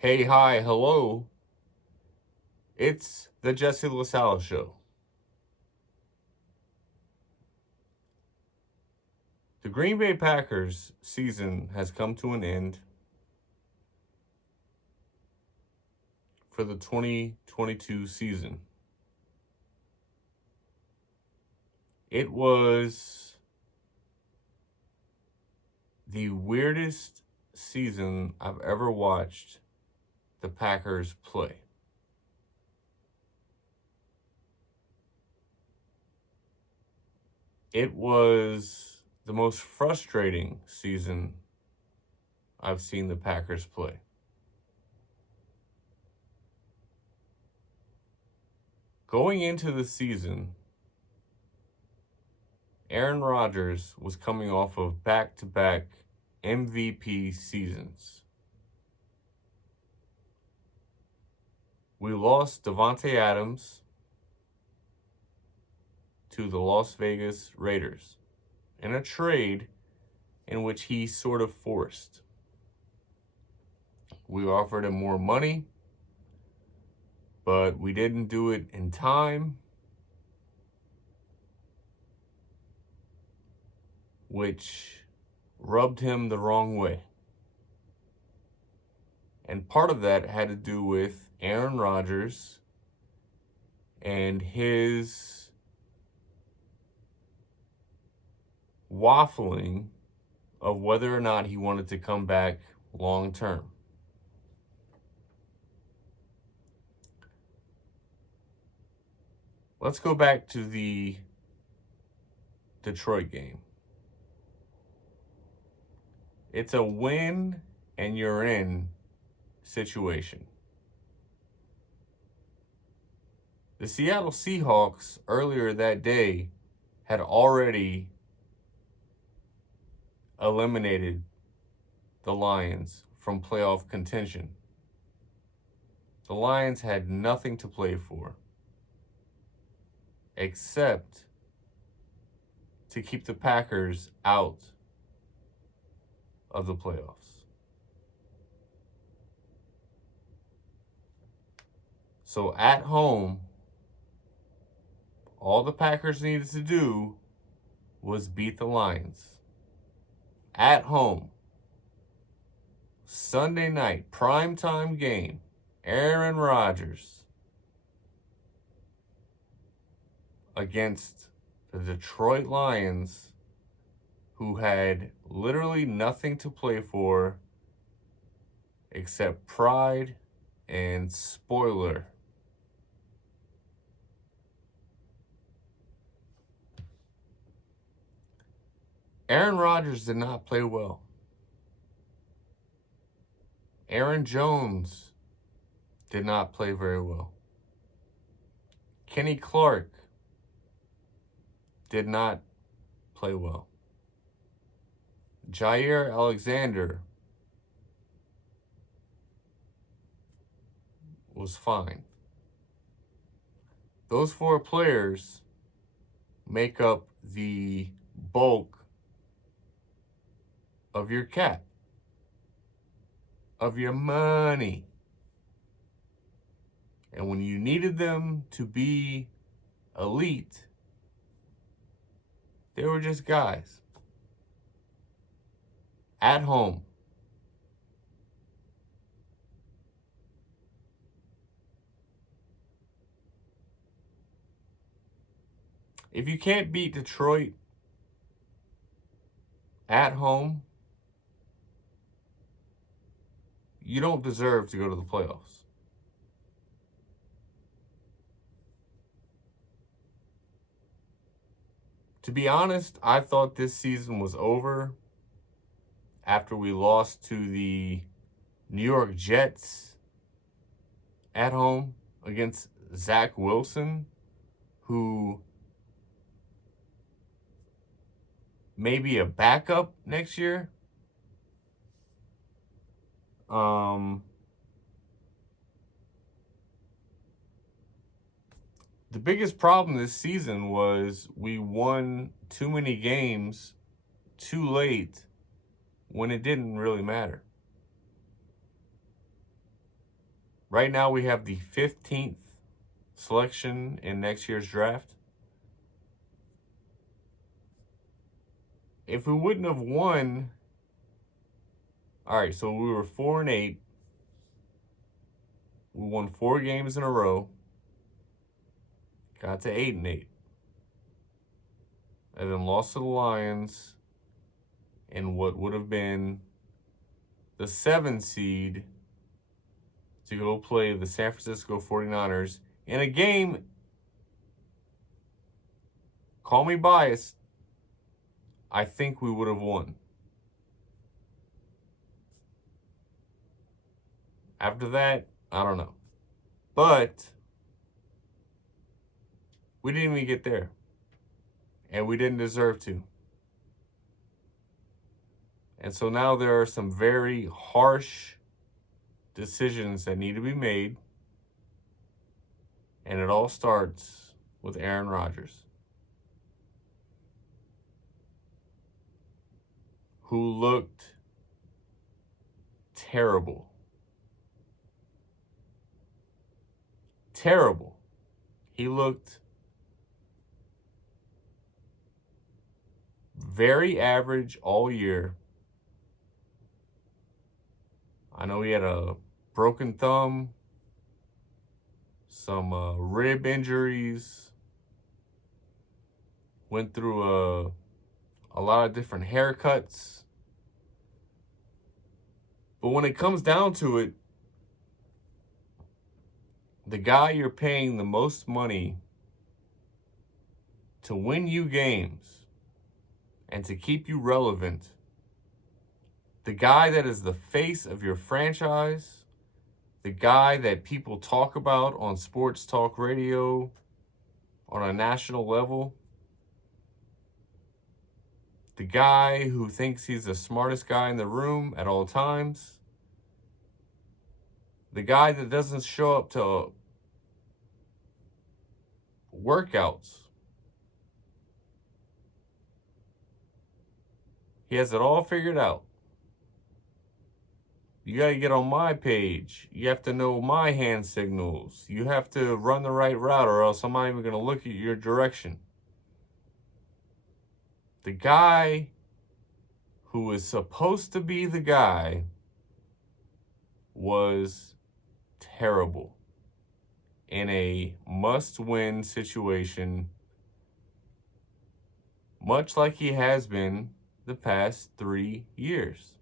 Hey, hi, hello. It's the Jesse LaSala Show. The Green Bay Packers season has come to an end for the 2022 season. It was the weirdest season I've ever watched the Packers play. It was the most frustrating season I've seen the Packers play. Going into the season, Aaron Rodgers was coming off of back-to-back MVP seasons. We lost Davante Adams to the Las Vegas Raiders in a trade in which he sort of forced. We offered him more money, but we didn't do it in time, which rubbed him the wrong way. And part of that had to do with Aaron Rodgers and his waffling of whether or not he wanted to come back long term. Let's go back to the Detroit game. It's a win and you're in situation. The Seattle Seahawks earlier that day had already eliminated the Lions from playoff contention. The Lions had nothing to play for except to keep the Packers out of the playoffs. So at home, all the Packers needed to do was beat the Lions. At home, Sunday night, primetime game, Aaron Rodgers against the Detroit Lions, who had literally nothing to play for except pride and spoiler. Aaron Rodgers did not play well. Aaron Jones did not play very well. Kenny Clark did not play well. Jair Alexander was fine. Those four players make up the bulk of your cap, of your money. And when you needed them to be elite, they were just guys at home. If you can't beat Detroit at home, you don't deserve to go to the playoffs. To be honest, I thought this season was over after we lost to the New York Jets at home against Zach Wilson, who may be a backup next year. The biggest problem this season was we won too many games too late when it didn't really matter. Right now, we have the 15th selection in next year's draft. If we wouldn't have won, all right, so we were 4-8. We won 4 games in a row, got to 8-8, and then lost to the Lions in what would have been the 7 seed to go play the San Francisco 49ers in a game, call me biased, I think we would have won. After that, I don't know. But we didn't even get there. And we didn't deserve to. And so now there are some very harsh decisions that need to be made. And it all starts with Aaron Rodgers, who looked terrible. Terrible. He looked very average all year. I know he had a broken thumb, some rib injuries, went through a lot of different haircuts. But when it comes down to it, the guy you're paying the most money to win you games and to keep you relevant, the guy that is the face of your franchise, the guy that people talk about on sports talk radio on a national level, the guy who thinks he's the smartest guy in the room at all times, the guy that doesn't show up to workouts. He has it all figured out. You got to get on my page. You have to know my hand signals. You have to run the right route, or else I'm not even going to look at your direction. The guy who is supposed to be the guy was terrible in a must-win situation, much like he has been the past 3 years.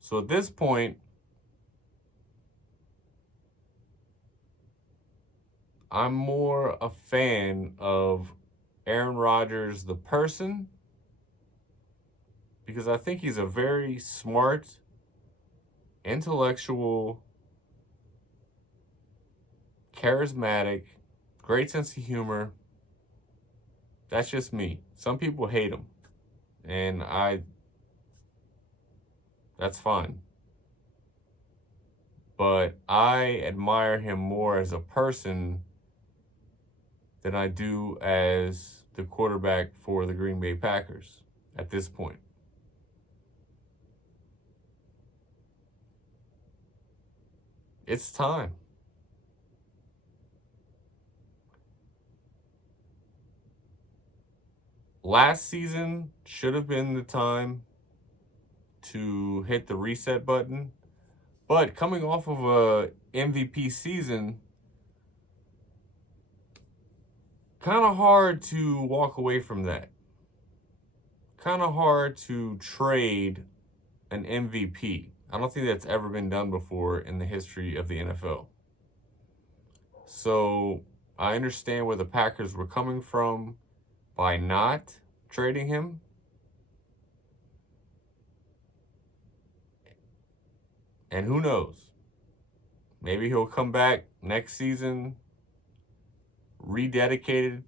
So at this point, I'm more a fan of Aaron Rodgers, the person, because I think he's a very smart, intellectual, charismatic, great sense of humor. That's just me. Some people hate him, and that's fine. But I admire him more as a person than I do as the quarterback for the Green Bay Packers at this point. It's time. Last season should have been the time to hit the reset button. But coming off of a MVP season, kind of hard to walk away from that. Kind of hard to trade an MVP. I don't think that's ever been done before in the history of the NFL. So I understand where the Packers were coming from by not trading him. And who knows? Maybe he'll come back next season rededicated.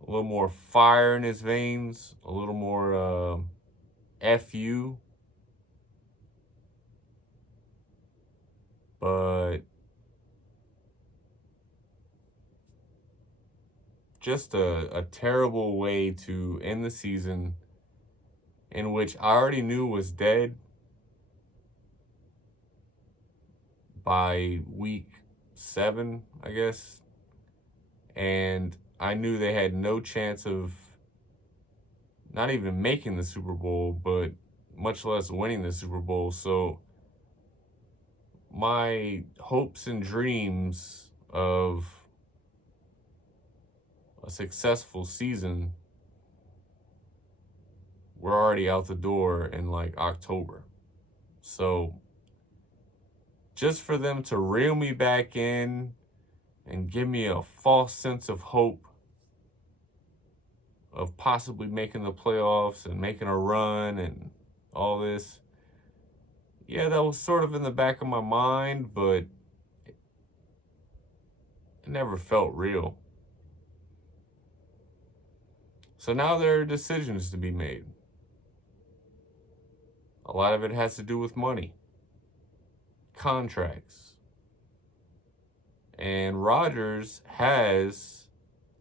A little more fire in his veins, a little more FU. But just a terrible way to end the season, in which I already knew was dead by week 7, I guess. And I knew they had no chance of not even making the Super Bowl, but much less winning the Super Bowl. So my hopes and dreams of a successful season were already out the door in like October. So just for them to reel me back in and give me a false sense of hope of possibly making the playoffs and making a run and all this, yeah, that was sort of in the back of my mind, but it never felt real. So now there are decisions to be made. A lot of it has to do with money, contracts. And Rodgers has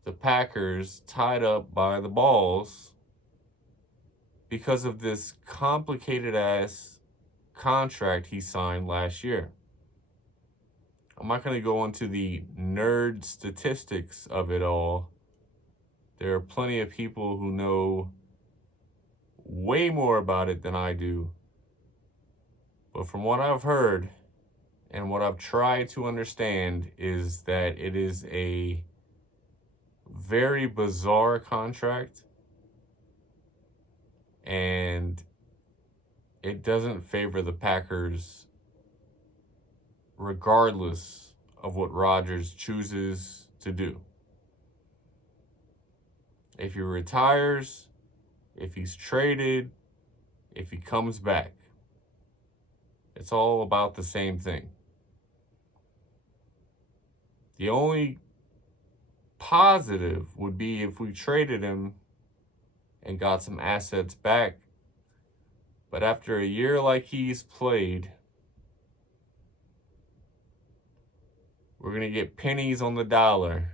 the Packers tied up by the balls because of this complicated ass contract he signed last year. I'm not going to go into the nerd statistics of it all. There are plenty of people who know way more about it than I do. But from what I've heard and what I've tried to understand is that it is a very bizarre contract, and it doesn't favor the Packers regardless of what Rodgers chooses to do. If he retires, if he's traded, if he comes back, it's all about the same thing. The only positive would be if we traded him and got some assets back. But after a year like he's played, we're going to get pennies on the dollar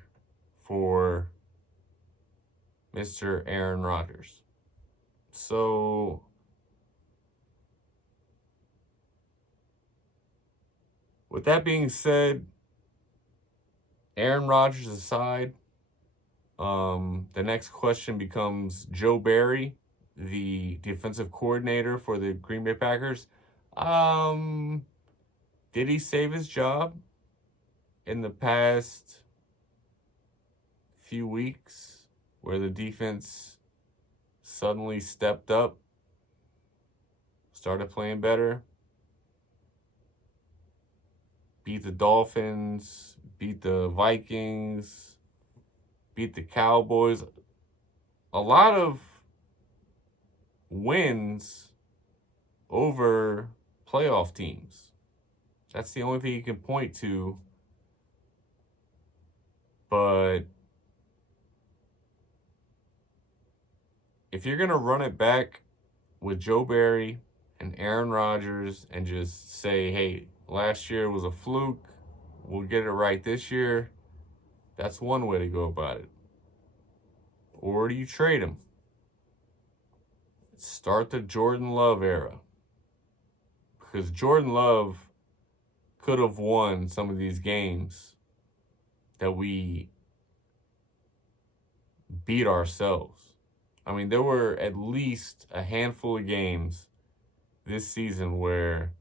for Mr. Aaron Rodgers. So with that being said, Aaron Rodgers aside, the next question becomes Joe Barry, the defensive coordinator for the Green Bay Packers. Did he save his job in the past few weeks where the defense suddenly stepped up, started playing better, beat the Dolphins, beat the Vikings, beat the Cowboys? A lot of wins over playoff teams. That's the only thing you can point to. But if you're going to run it back with Joe Barry and Aaron Rodgers and just say, hey, last year was a fluke, we'll get it right this year, that's one way to go about it. Or do you trade him? Start the Jordan Love era. Because Jordan Love could have won some of these games that we beat ourselves. I mean, there were at least a handful of games this season where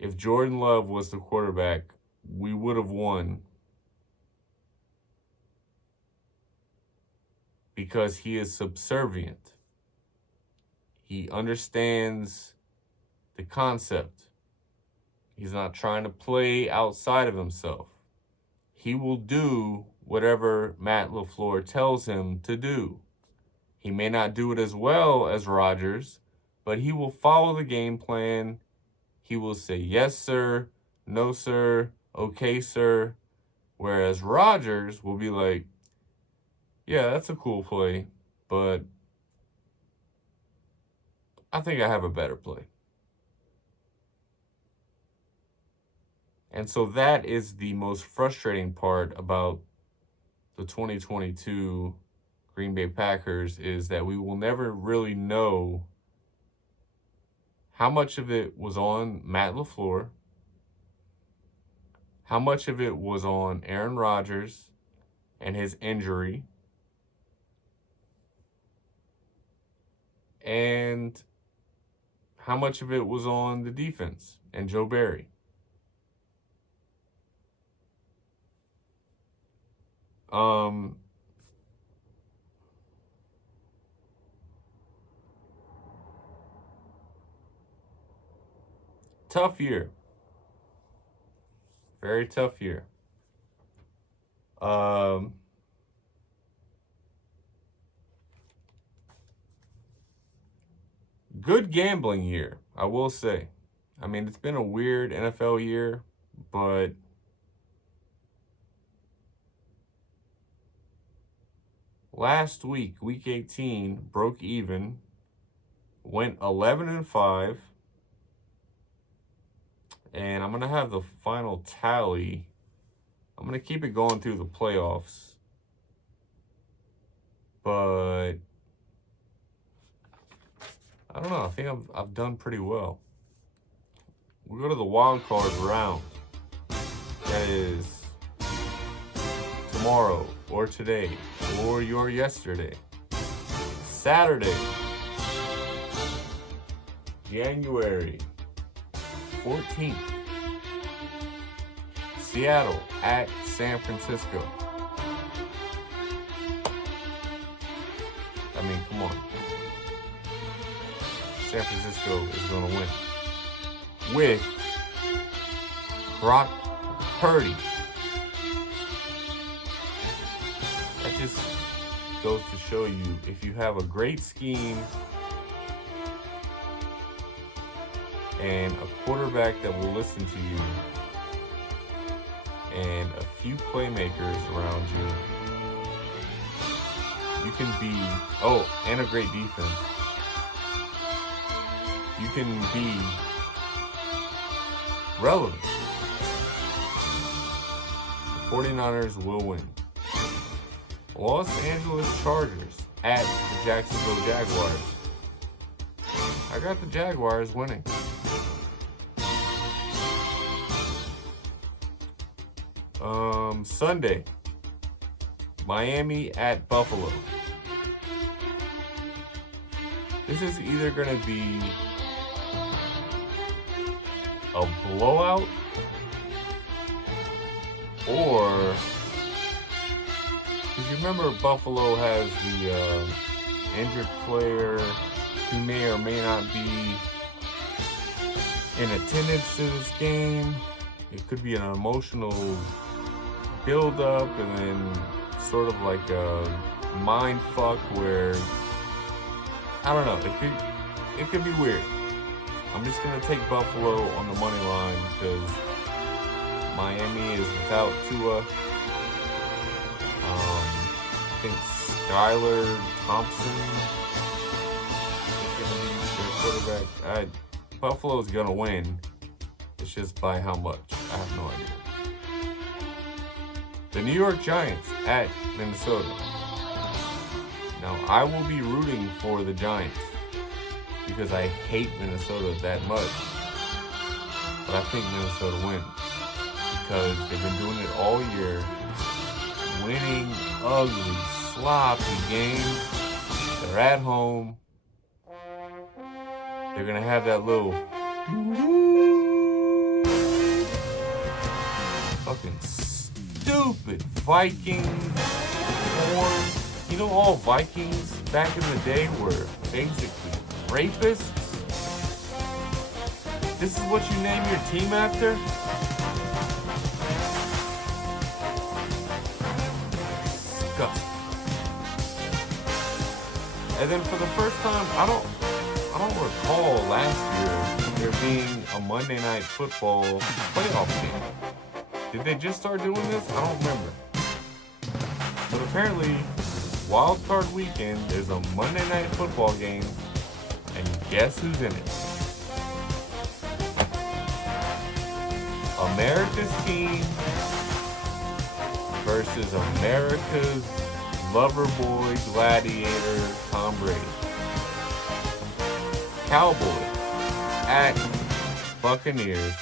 if Jordan Love was the quarterback, we would have won because he is subservient. He understands the concept. He's not trying to play outside of himself. He will do whatever Matt LaFleur tells him to do. He may not do it as well as Rodgers, but he will follow the game plan. He will say, yes, sir, no, sir, okay, sir. Whereas Rodgers will be like, yeah, that's a cool play, but I think I have a better play. And so that is the most frustrating part about the 2022 Green Bay Packers is that we will never really know how much of it was on Matt LaFleur, how much of it was on Aaron Rodgers and his injury, and how much of it was on the defense and Joe Barry. Tough year. Very tough year. Good gambling year, I will say. I mean, it's been a weird NFL year, but last week, week 18, broke even, went 11-5, and I'm going to have the final tally. I'm going to keep it going through the playoffs, but I don't know. I think I've done pretty well. We go to the wild card round. That is tomorrow or today or your yesterday. Saturday, January 14th. Seattle at San Francisco. I mean, come on. San Francisco is going to win. With Brock Purdy. That just goes to show you, if you have a great scheme and a quarterback that will listen to you and a few playmakers around you, you can be, and a great defense, you can be relevant. The 49ers will win. Los Angeles Chargers at the Jacksonville Jaguars. I got the Jaguars winning. Sunday, Miami at Buffalo. This is either going to be a blowout or, because you remember Buffalo has the injured player who may or may not be in attendance to this game. It could be an emotional build-up and then sort of like a mind fuck where, I don't know, it could be weird. I'm just going to take Buffalo on the money line because Miami is without Tua. I think Skylar Thompson is going to be their quarterback. Buffalo's going to win. It's just by how much. I have no idea. The New York Giants at Minnesota. Now, I will be rooting for the Giants because I hate Minnesota that much. But I think Minnesota wins because they've been doing it all year, winning ugly, sloppy games. They're at home. They're going to have that little fucking stupid Viking horn. You know, all Vikings back in the day were basically rapists. This is what you name your team after? Disgusting. And then for the first time, I don't recall last year there being a Monday Night Football playoff game. Did they just start doing this? I don't remember. But apparently, Wild Card Weekend, there's a Monday Night Football game, and guess who's in it? America's team, versus America's lover boy gladiator, Tom Brady. Cowboys at Buccaneers.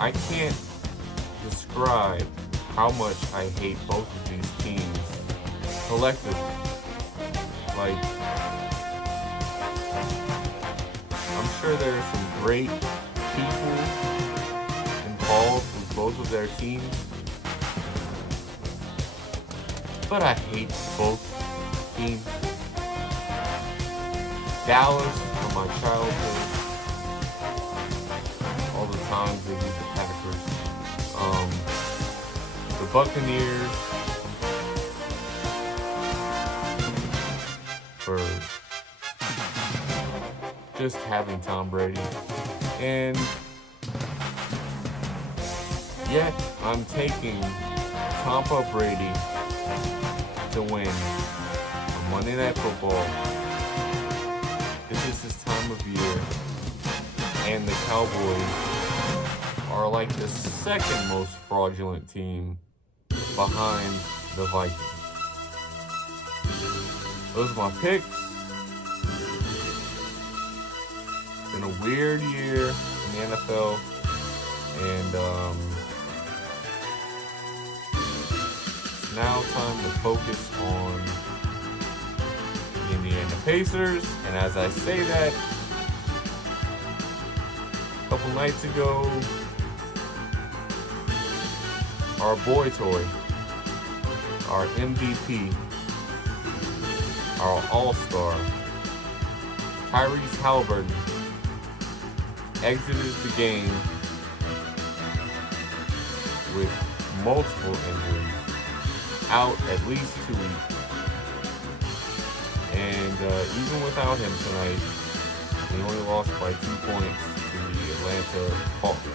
I can't describe how much I hate both of these teams collectively. Like, I'm sure there are some great people involved with both of their teams, but I hate both teams. Dallas from my childhood, all the times they beat the Packers. The Buccaneers for just having Tom Brady. And yet I'm taking Tampa Brady to win on Monday Night Football. This is his time of year, and the Cowboys are like the second most fraudulent team behind the Vikings. Those are my picks. It's been a weird year in the NFL, and it's now time to focus on the Indiana Pacers. And as I say that, a couple nights ago, our boy toy, our MVP, our all-star, Tyrese Halliburton, exited the game with multiple injuries, out at least 2 weeks. And even without him tonight, we only lost by 2 points to the Atlanta Hawks.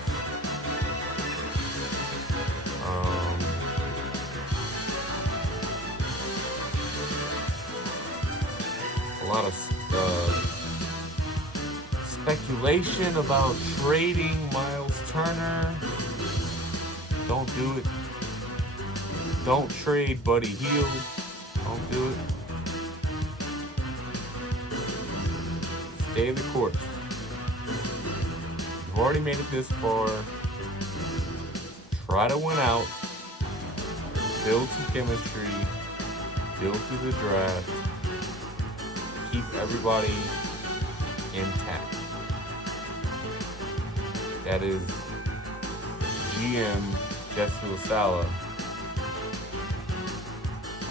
A lot of speculation about trading Miles Turner. Don't do it. Don't trade Buddy Hield. Don't do it. Stay the course. You've already made it this far. Try to win out. Build some chemistry. Build through the draft. Keep everybody intact. That is GM Jesse LaSala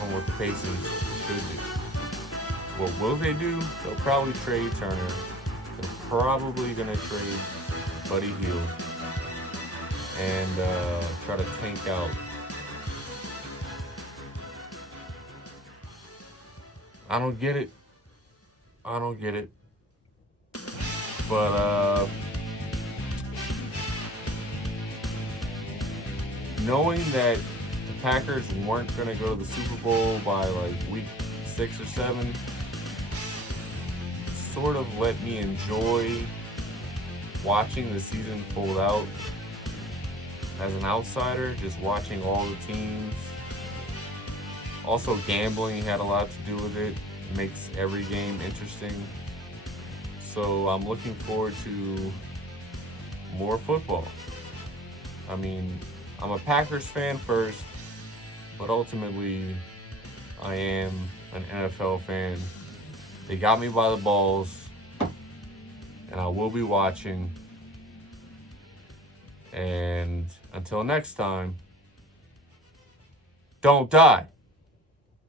on what the Pacers should do. What will they do? They'll probably trade Turner. They're probably going to trade Buddy Hield and try to tank out. I don't get it. But knowing that the Packers weren't going to go to the Super Bowl by like week 6 or 7 sort of let me enjoy watching the season fold out as an outsider, just watching all the teams. Also, gambling had a lot to do with it. It makes every game interesting. So I'm looking forward to more football. I mean, I'm a Packers fan first, but ultimately I am an NFL fan. They got me by the balls, and I will be watching. And until next time, don't die.